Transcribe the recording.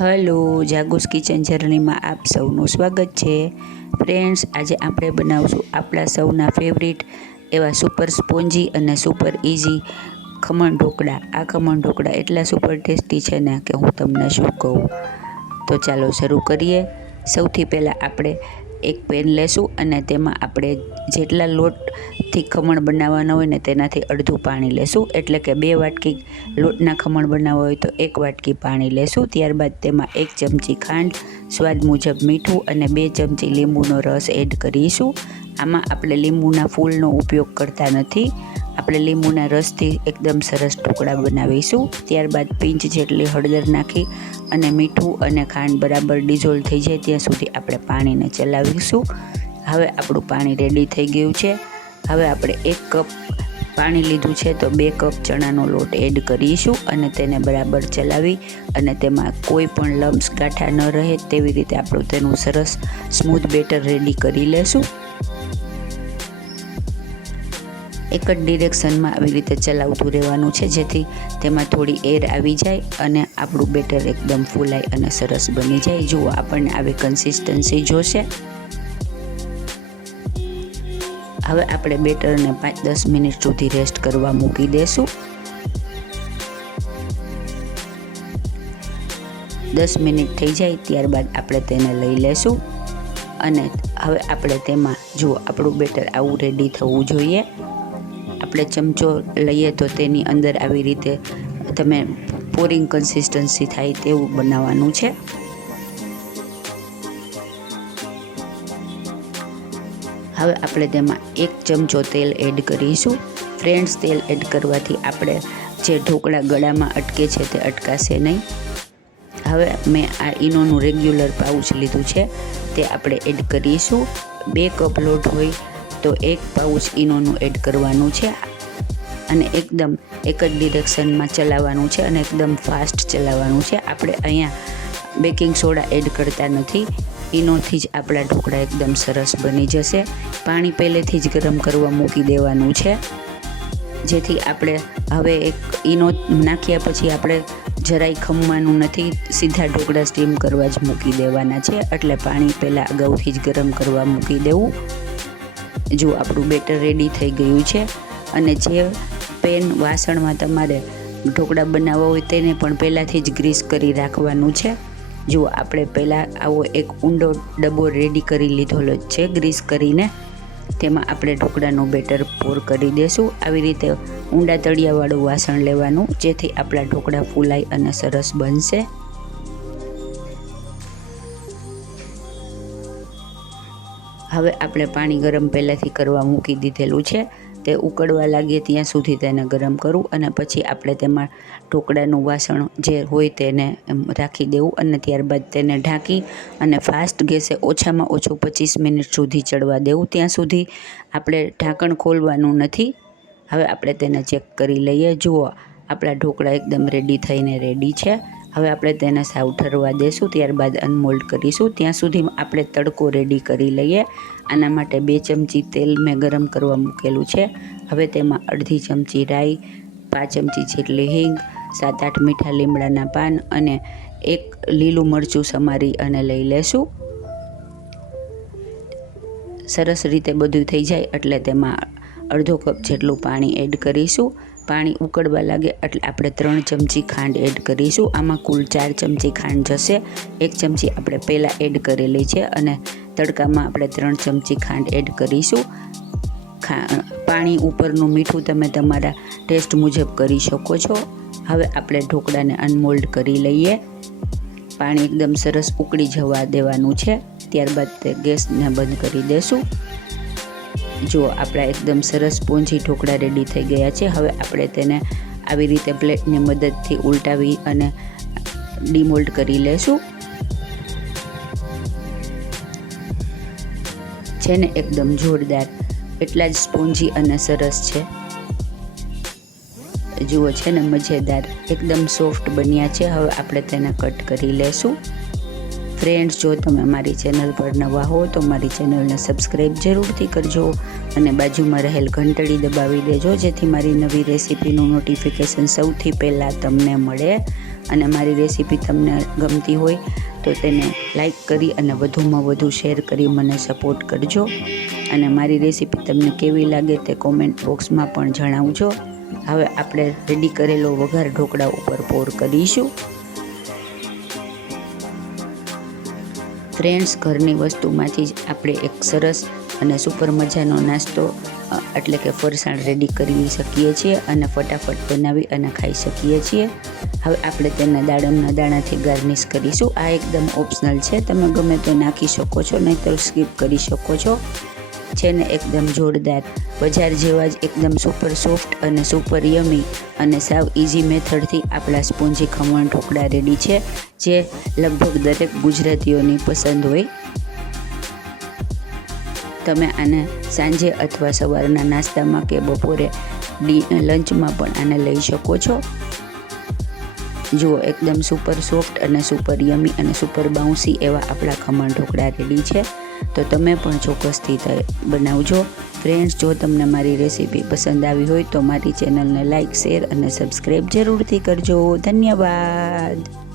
Hello, જાગુસ kitchen જર્નીમાં આપ સૌનું સ્વાગત છે. ફ્રેન્ડ્સ, આજે આપણે બનાવશું આપણા સૌના ફેવરિટ એવા સુપર સ્પોન્જી અને સુપર ઇઝી ખમણ ઢોકળા. આ ખમણ ઢોકળા એટલા સુપર ટેસ્ટી છે ને કે હું તમને શું કહું. તો ચાલો શરૂ કરીએ. સૌથી પહેલાં આપણે એક પેન લેશું અને તેમાં આપણે જેટલા લોટથી ખમણ બનાવવાના હોય ને તેનાથી અડધું પાણી લેશું. એટલે કે બે વાટકી લોટના ખમણ બનાવવા હોય તો એક વાટકી પાણી લેશું. ત્યારબાદ તેમાં એક ચમચી ખાંડ, સ્વાદ મુજબ મીઠું અને બે ચમચી લીંબુનો રસ એડ કરીશું. આમાં આપણે લીંબુના ફૂલનો ઉપયોગ કરતા નથી. આપણે લીંબુના રસથી એકદમ સરસ ટુકડા બનાવીશું. ત્યારબાદ પિંચ જેટલી હળદર નાખી અને મીઠું અને ખાંડ બરાબર ડિઝોલ્વ થઈ જાય ત્યાં સુધી આપણે પાણીને ચલાવીશું. હવે આપણું પાણી રેડી થઈ ગયું છે. હવે આપણે એક કપ પાણી લીધું છે તો બે કપ ચણાનો લોટ એડ કરીશું અને તેને બરાબર ચલાવી અને તેમાં કોઈ પણ લમ્સ ગાંઠા ન રહે તેવી રીતે આપણું તેનું સરસ સ્મૂથ બેટર રેડી કરી લેશું. એક જ ડિરેક્શનમાં આવી રીતે ચલાવતું રહેવાનું છે, જેથી તેમાં થોડી એર આવી જાય અને આપણું બેટર એકદમ ફૂલાય અને સરસ બની જાય. જુઓ, આપણને આવી કન્સિસ્ટન્સી જોશે. હવે આપણે બેટરને પાંચ દસ મિનિટ સુધી રેસ્ટ કરવા મૂકી દેશું. દસ મિનિટ થઈ જાય ત્યારબાદ આપણે તેને લઈ લેશું. અને હવે આપણે તેમાં, જુઓ, આપણું બેટર આવું રેડી થવું જોઈએ. આપણે ચમચો લઈએ તો તેની અંદર આવી રીતે તમે પોરિંગ કન્સિસ્ટન્સી થાય તેવું બનાવવાનું છે. હવે આપણે તેમાં એક ચમચો તેલ એડ કરીશું. ફ્રેન્ડ્સ, તેલ એડ કરવાથી આપણે જે ઢોકળા ગળામાં અટકે છે તે અટકાશે નહીં. હવે મેં આ ઈનોનું રેગ્યુલર પાઉચ લીધું છે. તે આપણે એડ કરીશું. બે કપ લોટ હોય તો એક પાઉચ ઈનોનું એડ કરવાનું છે અને એકદમ એક જ ડિરેક્શનમાં ચલાવવાનું છે અને એકદમ ફાસ્ટ ચલાવવાનું છે. આપણે અહીંયા બેકિંગ સોડા એડ કરતા નથી. ઈનોથી જ આપણા ઢોકળા એકદમ સરસ બની જશે. પાણી પહેલેથી જ ગરમ કરવા મૂકી દેવાનું છે. જેથી આપણે હવે એક ઈનો નાખ્યા પછી આપણે જરાય ખમવાનું નથી. સીધા ઢોકળા સ્ટીમ કરવા જ મૂકી દેવાના છે. એટલે પાણી પહેલાં અગાઉથી જ ગરમ કરવા મૂકી દેવું. જો આપણું બેટર રેડી થઈ ગયું છે અને જે પેન વાસણમાં તમારે ઢોકળા બનાવવા હોય તેને પણ પહેલાંથી જ ગ્રીસ કરી રાખવાનું છે. જો આપણે પહેલાં આવો એક ઊંડો ડબ્બો રેડી કરી લીધેલો છે ગ્રીસ કરીને, તેમાં આપણે ઢોકળાનું બેટર પોર કરી દેશું. આવી રીતે ઊંડા તળિયાવાળું વાસણ લેવાનું, જેથી આપણા ઢોકળા ફૂલાય અને સરસ બનશે. હવે આપણે પાણી ગરમ પહેલાંથી કરવા મૂકી દીધેલું છે. તે ઉકળવા લાગે ત્યાં સુધી તેને ગરમ કરવું અને પછી આપણે તેમાં ઢોકળાનું વાસણ જે હોય તેને રાખી દેવું અને ત્યારબાદ તેને ઢાંકી અને ફાસ્ટ ગેસે ઓછામાં ઓછું પચીસ મિનિટ સુધી ચડવા દેવું. ત્યાં સુધી આપણે ઢાંકણ ખોલવાનું નથી. હવે આપણે તેને ચેક કરી લઈએ. જુઓ, આપણા ઢોકળા એકદમ રેડી થઈને રેડી છે. હવે આપણે તેને સાવ ઠરવા દેશું, ત્યારબાદ અનમોલ્ડ કરીશું. ત્યાં સુધી આપણે તડકો રેડી કરી લઈએ. આના માટે બે ચમચી તેલ મેં ગરમ કરવા મૂકેલું છે. હવે તેમાં અડધી ચમચી રાઈ, પાંચ ચમચી જેટલી હિંગ સાત આઠ મીઠા લીમડાના પાન અને એક લીલું મરચું સમારી અને લઈ લેશું. સરસ રીતે બધું થઈ જાય એટલે તેમાં અડધો કપ જેટલું પાણી એડ કરીશું. પાણી ઉકળવા લાગે એટલે આપણે ત્રણ ચમચી ખાંડ એડ કરીશું. આમાં કુલ ચાર ચમચી ખાંડ જશે. એક ચમચી આપણે પહેલાં એડ કરેલી છે અને તડકામાં આપણે ત્રણ ચમચી ખાંડ એડ કરીશું. પાણી ઉપરનું મીઠું તમે તમારા ટેસ્ટ મુજબ કરી શકો છો. હવે આપણે ઢોકળાને અનમોલ્ડ કરી લઈએ. પાણી એકદમ સરસ ઉકળી જવા દેવાનું છે. ત્યારબાદ ગેસને બંધ કરી દેશું. જો આપણા એકદમ સરસ સ્પોન્જી ઢોકળા રેડી થઈ ગયા છે, હવે આપણે તેને આવી રીતે પ્લેટની મદદથી ઉલટાવી અને ડિમોલ્ડ કરી લેશું. છે ને એકદમ જોરદાર, એટલા જ સ્પોન્જી અને સરસ છે. જુઓ છે ને, મજેદાર, એકદમ સોફ્ટ બન્યા છે. હવે આપણે તેને કટ કરી લેશું. ફ્રેન્ડ્સ જો તમે મારી ચેનલ પર નવા હો તો મારી ચેનલને સબસ્ક્રાઈબ જરૂરથી કરજો અને બાજુમાં રહેલ ઘંટડી દબાવી દેજો, જેથી મારી નવી રેસીપીનું નોટિફિકેશન સૌથી પહેલાં તમને મળે અને મારી રેસીપી તમને ગમતી હોય તો તેને લાઈક કરી અને વધુમાં વધુ શેર કરી મને સપોર્ટ કરજો. અને મારી રેસીપી તમને કેવી લાગે તે કોમેન્ટ બોક્સમાં પણ જણાવજો. હવે આપણે રેડી કરેલો વઘાર ઢોકળા ઉપર પોર કરીશું. ફ્રેન્ડ્સ ઘરની વસ્તુમાંથી જ આપણે એક સરસ અને સુપર મજાનો નાસ્તો એટલે કે ફરસાણ રેડી કરી શકીએ છીએ અને ફટાફટ બનાવી અને ખાઈ શકીએ છીએ. હવે આપણે તેને દાડમના દાણાથી ગાર્નિશ કરીશું. આ એકદમ ઓપ્શનલ છે. તમે ગમે તો નાખી શકો છો નહીં તો સ્કીપ કરી શકો છો. છે ને એકદમ જોરદાર. બજાર જેવા જ એકદમ સુપર સોફ્ટ અને સુપર યમી અને સાવ ઇઝી મેથડથી આપણા સ્પોન્જી ખમણ ઢોકળા રેડી છે, જે લગભગ દરેક ગુજરાતીઓની પસંદ હોય. તમે આને સાંજે અથવા સવારના નાસ્તામાં કે બપોરે લંચમાં પણ આને લઈ શકો છો. જુઓ, એકદમ સુપર સોફ્ટ અને સુપર યમી અને સુપર બાઉન્સી એવા આપણા ખમણ ઢોકળા રેડી છે. તો તમે પણ ચોક્કસથી બનાવજો. ફ્રેન્ડ્સ જો તમને મારી રેસીપી પસંદ આવી હોય તો મારી ચેનલને લાઇક શેર અને સબસ્ક્રાઈબ જરૂરથી કરજો. ધન્યવાદ.